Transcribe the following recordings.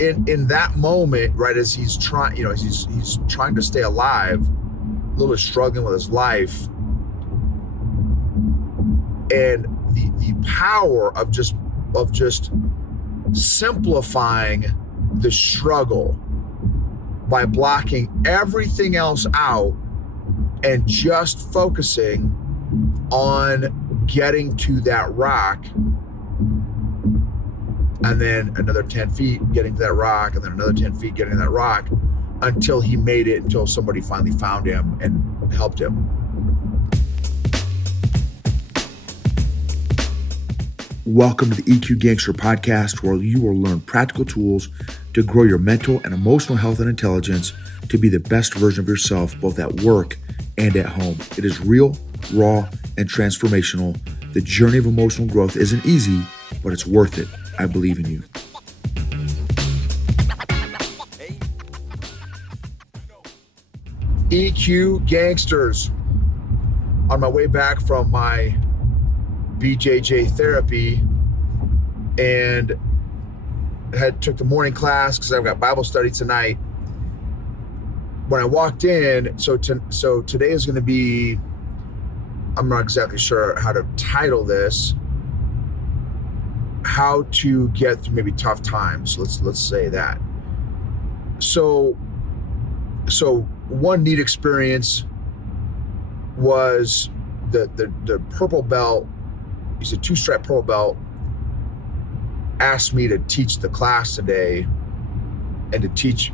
in that moment, right, as he's trying, he's trying to stay alive, a little bit struggling with his life, and the power of just simplifying the struggle by blocking everything else out and just focusing on getting to that rock, and then another 10 feet getting to that rock, and then another 10 feet getting to that rock, until he made it, until somebody finally found him and helped him. Welcome to the EQ Gangster podcast, where you will learn practical tools to grow your mental and emotional health and intelligence to be the best version of yourself, both at work and at home. It is real, raw, and transformational. The journey of emotional growth isn't easy, but it's worth it. I believe in you. EQ Gangsters. On my way back from my BJJ therapy, and took the morning class because I've got Bible study tonight. When I walked in, so today is going to be, I'm not exactly sure how to title this, how to get through maybe tough times. Let's say that. So one neat experience was the purple belt. He's a 2-stripe purple belt. Asked me to teach the class today and to teach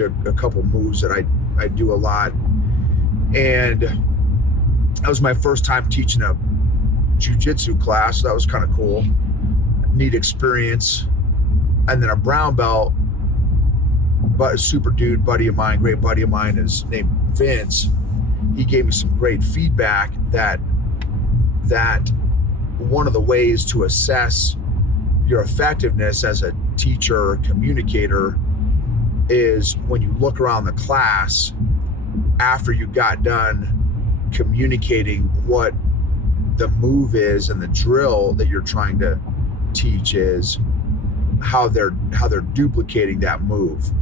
a couple moves that I do a lot. And that was my first time teaching a jiu-jitsu class. So that was kind of cool. Neat experience. And then a brown belt, but a super dude, buddy of mine, great buddy of mine, is named Vince. He gave me some great feedback that one of the ways to assess your effectiveness as a teacher or communicator is when you look around the class after you got done communicating what the move is and the drill that you're trying to teach is, how they're duplicating that move.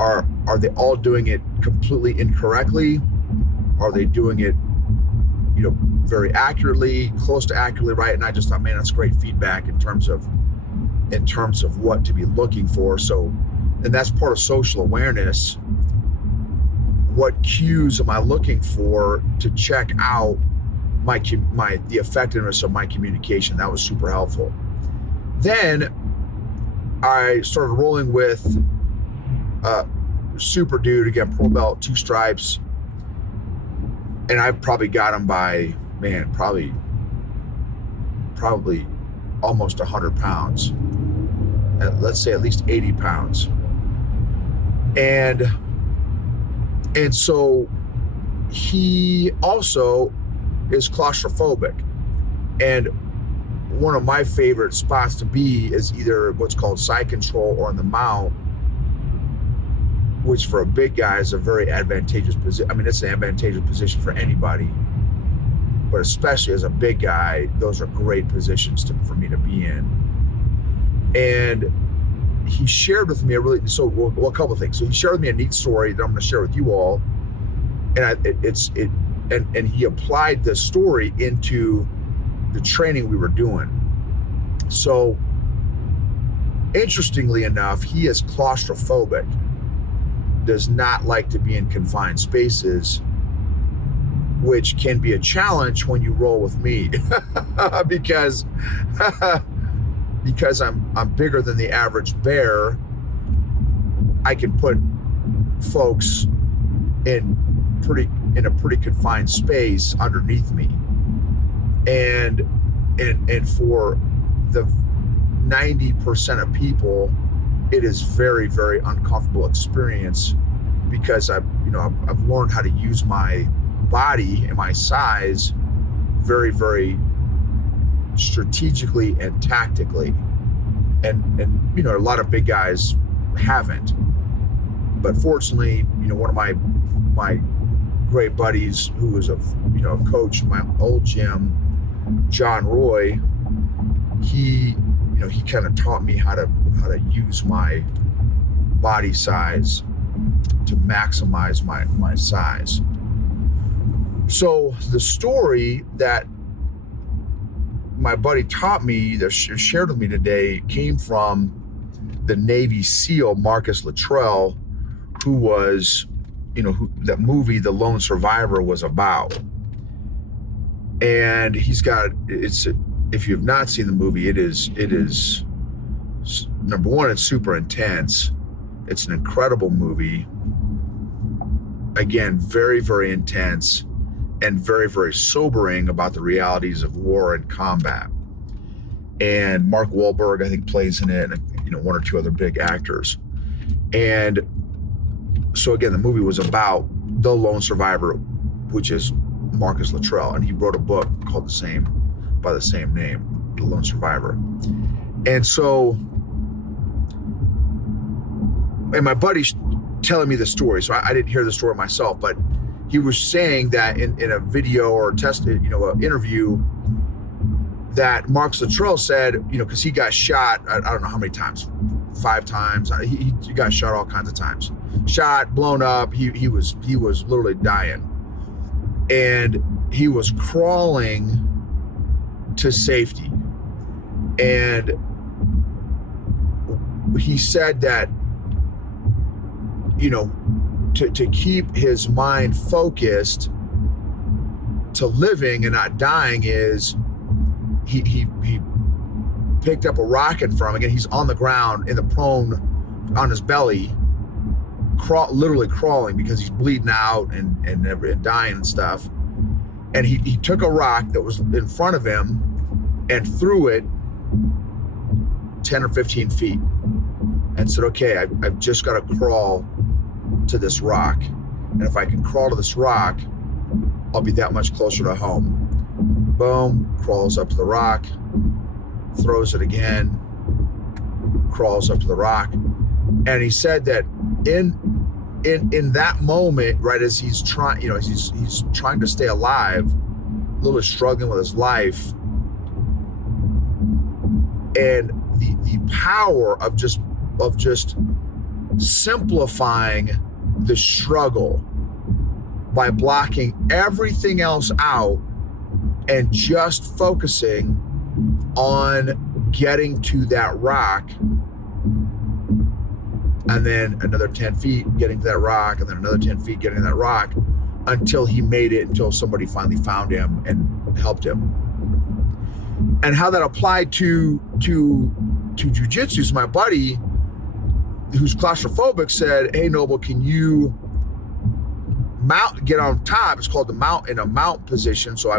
Are they all doing it completely incorrectly? Are they doing it very accurately, close to accurately right? And I just thought, man, that's great feedback in terms of what to be looking for. So, and that's part of social awareness. What cues am I looking for to check out the effectiveness of my communication? That was super helpful. Then I started rolling with super dude, again, purple belt, 2 stripes, and I've probably got him by, man, probably almost 100 pounds. Let's say at least 80 pounds. And so he also is claustrophobic. And one of my favorite spots to be is either what's called side control or in the mount, which for a big guy is a very advantageous position. I mean, it's an advantageous position for anybody, but especially as a big guy, those are great positions for me to be in. And he shared with me a couple of things. So he shared with me a neat story that I'm going to share with you all, and he applied the story into the training we were doing. So interestingly enough, he is claustrophobic, does not like to be in confined spaces, which can be a challenge when you roll with me because I'm bigger than the average bear. I can put folks in a pretty confined space underneath me, and for the 90% of people, it is very, very uncomfortable experience, because I've learned how to use my body and my size very, very strategically and tactically, and a lot of big guys haven't. But fortunately, one of my great buddies who was a coach in my old gym, John Roy, he kind of taught me how to how to use my body size to maximize my size. So the story that my buddy taught me, that shared with me today, came from the Navy SEAL Marcus Luttrell, who was, who that movie The Lone Survivor was about. And if you've not seen the movie, it is number one, it's super intense. It's an incredible movie. Again, very, very intense and very, very sobering about the realities of war and combat. And Mark Wahlberg, I think, plays in it, and one or two other big actors. And so again, the movie was about the lone survivor, which is Marcus Luttrell, and he wrote a book called by the same name, The Lone Survivor. And so, and my buddy's telling me the story, so I didn't hear the story myself, but he was saying that in a video or an interview, that Marcus Luttrell said, because he got shot, I don't know how many times, 5 times. He got shot all kinds of times. Shot, blown up. He was literally dying, and he was crawling to safety. And he said that, to keep his mind focused to living and not dying is he picked up a rock in front of him. Again, he's on the ground in the prone on his belly, literally crawling because he's bleeding out and dying and stuff. And he took a rock that was in front of him and threw it 10 or 15 feet and said, okay, I've just got to crawl to this rock. And if I can crawl to this rock, I'll be that much closer to home. Boom, crawls up to the rock, throws it again, crawls up to the rock. And he said that in that moment, right as he's trying, he's trying to stay alive, a little struggling with his life, and the power of just simplifying the struggle by blocking everything else out and just focusing on getting to that rock, and then another 10 feet getting to that rock, and then another 10 feet getting to that rock, until he made it, until somebody finally found him and helped him. And how that applied to jujitsu is my buddy, who's claustrophobic, said, hey, Noble, can you get on top? It's called the mount, in a mount position. So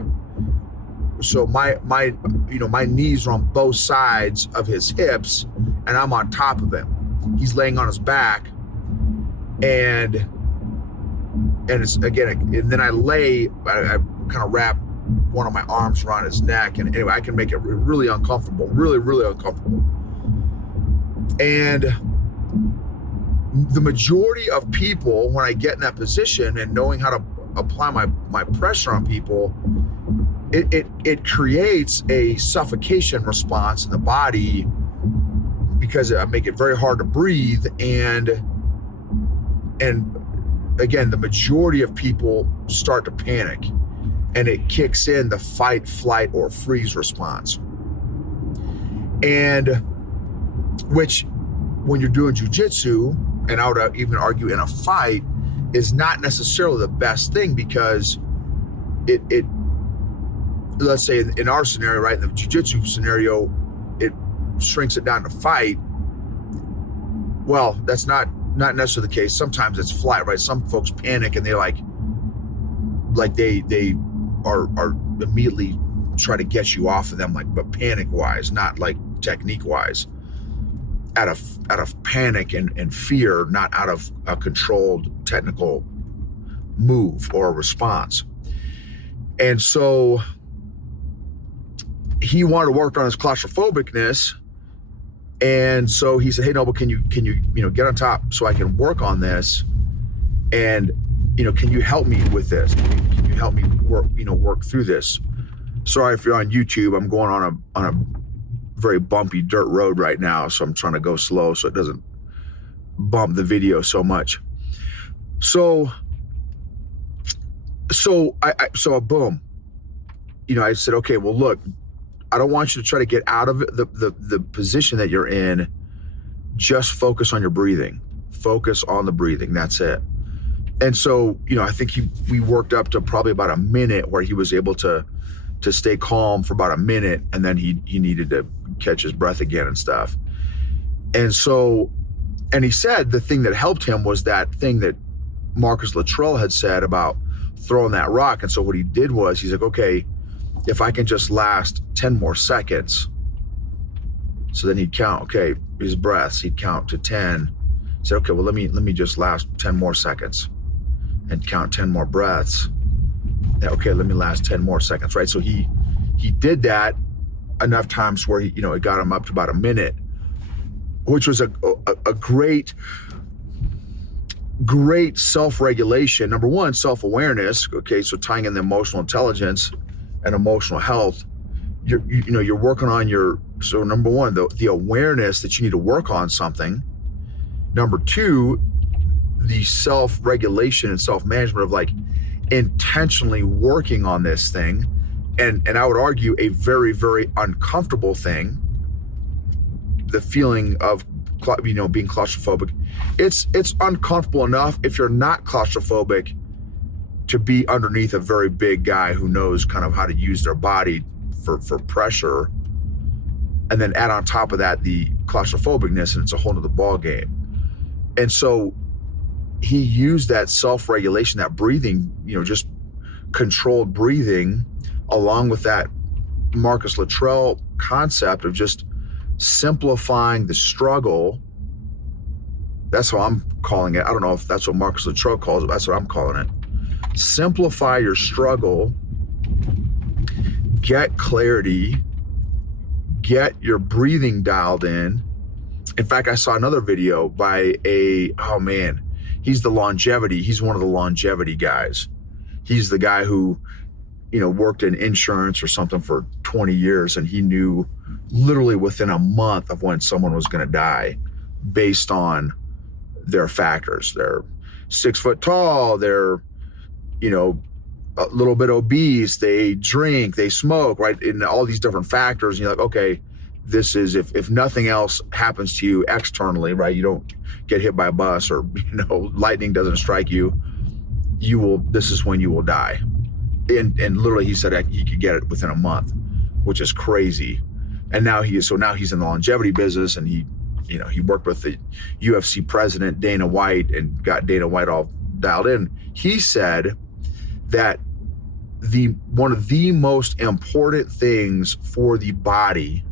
my knees are on both sides of his hips, and I'm on top of him. He's laying on his back, and it's again, and then I kind of wrap one of my arms around his neck, and anyway, I can make it really uncomfortable, really, really uncomfortable. And the majority of people, when I get in that position and knowing how to apply my pressure on people, it creates a suffocation response in the body, because I make it very hard to breathe. And again, the majority of people start to panic, and it kicks in the fight, flight, or freeze response. And which, when you're doing jujitsu, and I would even argue in a fight, is not necessarily the best thing, because it let's say in our scenario, right, in the jiu-jitsu scenario, it shrinks it down to fight. Well, that's not necessarily the case. Sometimes it's flight, right? Some folks panic and they like they are immediately try to get you off of them, but panic wise, not like technique wise. Out of panic and fear, not out of a controlled technical move or a response. And so he wanted to work on his claustrophobicness, and so he said, "Hey, Noble, can you get on top so I can work on this, and can you help me with this? Can you help me work through this?" Sorry if you're on YouTube. I'm going on very bumpy dirt road right now, so I'm trying to go slow so it doesn't bump the video so much. So boom, I said, okay, well, look, I don't want you to try to get out of the position that you're in. Just focus on your breathing. Focus on the breathing. That's it. And so, I think we worked up to probably about a minute where he was able to stay calm for about a minute, and then he needed to catch his breath again and stuff. And so, and he said the thing that helped him was that thing that Marcus Luttrell had said about throwing that rock. And so what he did was he's like, okay, if I can just last 10 more seconds. So then he'd count, okay, his breaths, he'd count to 10. He said, okay, well, let me just last 10 more seconds and count 10 more breaths. Okay, let me last 10 more seconds, right? So he did that enough times where it got him up to about a minute, which was a great self-regulation. Number one, self-awareness. Okay, so tying in the emotional intelligence and emotional health, you're working on so number one, the awareness that you need to work on something. Number two, the self-regulation and self-management of like intentionally working on this thing. And I would argue a very, very uncomfortable thing, the feeling of, being claustrophobic. It's uncomfortable enough if you're not claustrophobic to be underneath a very big guy who knows kind of how to use their body for pressure. And then add on top of that the claustrophobicness, and it's a whole nother ball game. And so he used that self-regulation, that breathing, just controlled breathing, along with that Marcus Luttrell concept of just simplifying the struggle. That's how I'm calling it. I don't know if that's what Marcus Luttrell calls it. That's what I'm calling it. Simplify your struggle, get clarity, get your breathing dialed in. In fact, I saw another video by he's one of the longevity guys. He's the guy who, worked in insurance or something for 20 years, and he knew literally within a month of when someone was going to die based on their factors. They're 6 foot tall, they're, a little bit obese, they drink, they smoke, right? And all these different factors. And you're like, okay, this is, if nothing else happens to you externally, right? You don't get hit by a bus or, lightning doesn't strike you, this is when you will die. And literally he said he could get it within a month, which is crazy. And now he's in the longevity business, and he worked with the UFC president, Dana White, and got Dana White all dialed in. He said that one of the most important things for the body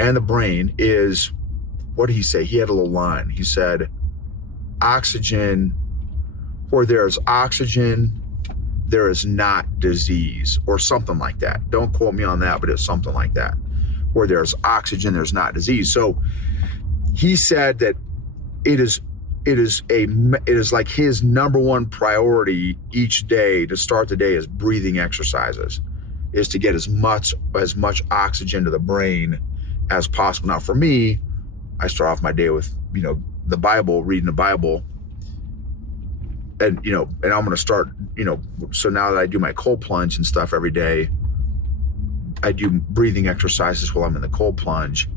and the brain is, what did he say? He had a little line. He said, oxygen, where there's oxygen, there is not disease, or something like that. Don't quote me on that, but it's something like that. Where there's oxygen, there's not disease. So he said that it is like his number one priority each day to start the day is breathing exercises, is to get as much oxygen to the brain as possible. Now, for me, I start off my day with, the Bible, reading the Bible. And, and I'm going to start, so now that I do my cold plunge and stuff every day, I do breathing exercises while I'm in the cold plunge.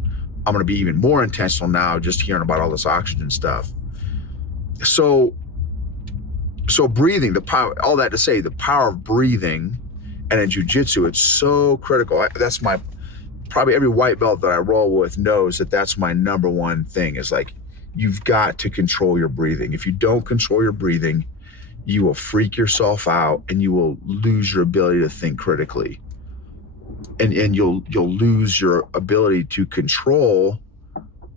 I'm going to be even more intentional now, just hearing about all this oxygen stuff. So breathing, the power, all that to say, the power of breathing, and in jiu-jitsu, it's so critical. That's probably every white belt that I roll with knows that that's my number one thing, is like, you've got to control your breathing. If you don't control your breathing, you will freak yourself out, and you will lose your ability to think critically. And you'll lose your ability to control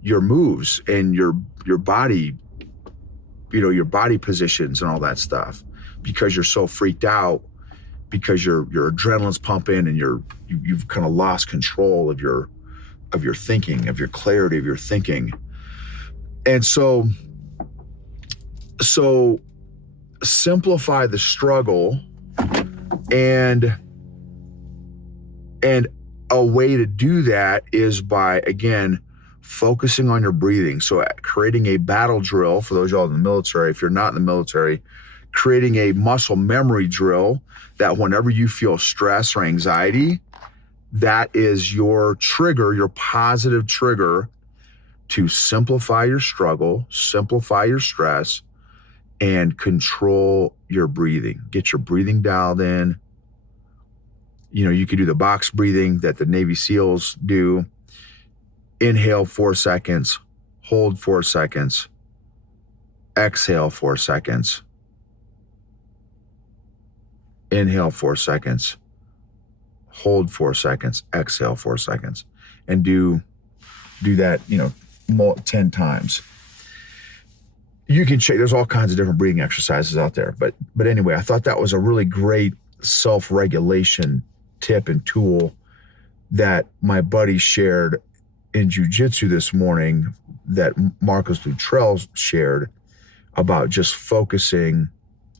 your moves and your body, your body positions and all that stuff, because you're so freaked out, because your adrenaline's pumping, and you've kind of lost control of your thinking, of your clarity of your thinking. And so simplify the struggle, and a way to do that is by, again, focusing on your breathing. So creating a battle drill for those of y'all in the military. If you're not in the military, creating a muscle memory drill that whenever you feel stress or anxiety, that is your trigger, your positive trigger to simplify your struggle, simplify your stress, and control your breathing. Get your breathing dialed in. You know, you could do the box breathing that the Navy SEALs do. Inhale 4 seconds, hold 4 seconds, exhale 4 seconds. Inhale 4 seconds, hold 4 seconds, exhale 4 seconds, and do that, 10 times. You can check, there's all kinds of different breathing exercises out there. But anyway, I thought that was a really great self-regulation tip and tool that my buddy shared in jiu-jitsu this morning, that Marcos Luttrell shared, about just focusing,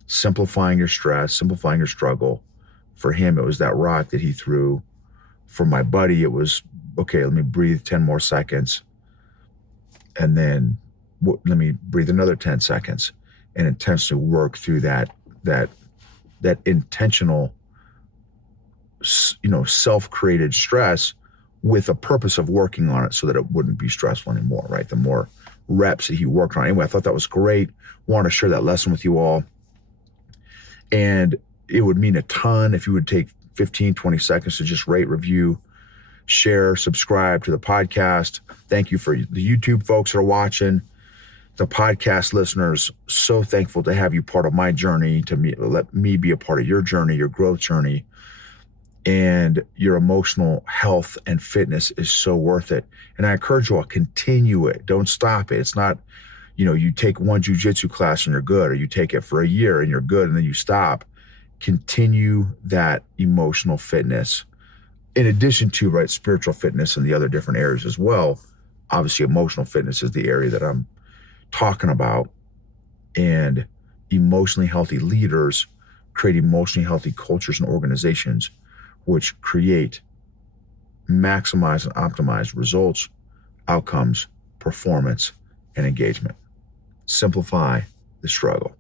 simplifying your stress, simplifying your struggle. For him, it was that rock that he threw. For my buddy, it was, okay, let me breathe 10 more seconds. And then let me breathe another 10 seconds and intentionally work through that intentional, self-created stress with a purpose of working on it so that it wouldn't be stressful anymore, right? The more reps that he worked on. Anyway, I thought that was great. Want to share that lesson with you all. And it would mean a ton if you would take 15, 20 seconds to just rate, review, share, subscribe to the podcast. Thank you for the YouTube folks that are watching. The podcast listeners, so thankful to have you part of my journey, let me be a part of your journey, your growth journey. And your emotional health and fitness is so worth it. And I encourage you all, continue it. Don't stop it. It's not, you take one jiu-jitsu class and you're good, or you take it for a year and you're good and then you stop. Continue that emotional fitness. In addition to, right, spiritual fitness and the other different areas as well. Obviously, emotional fitness is the area that I'm talking about. And emotionally healthy leaders create emotionally healthy cultures and organizations which create, maximize, and optimize results, outcomes, performance, and engagement. Simplify the struggle.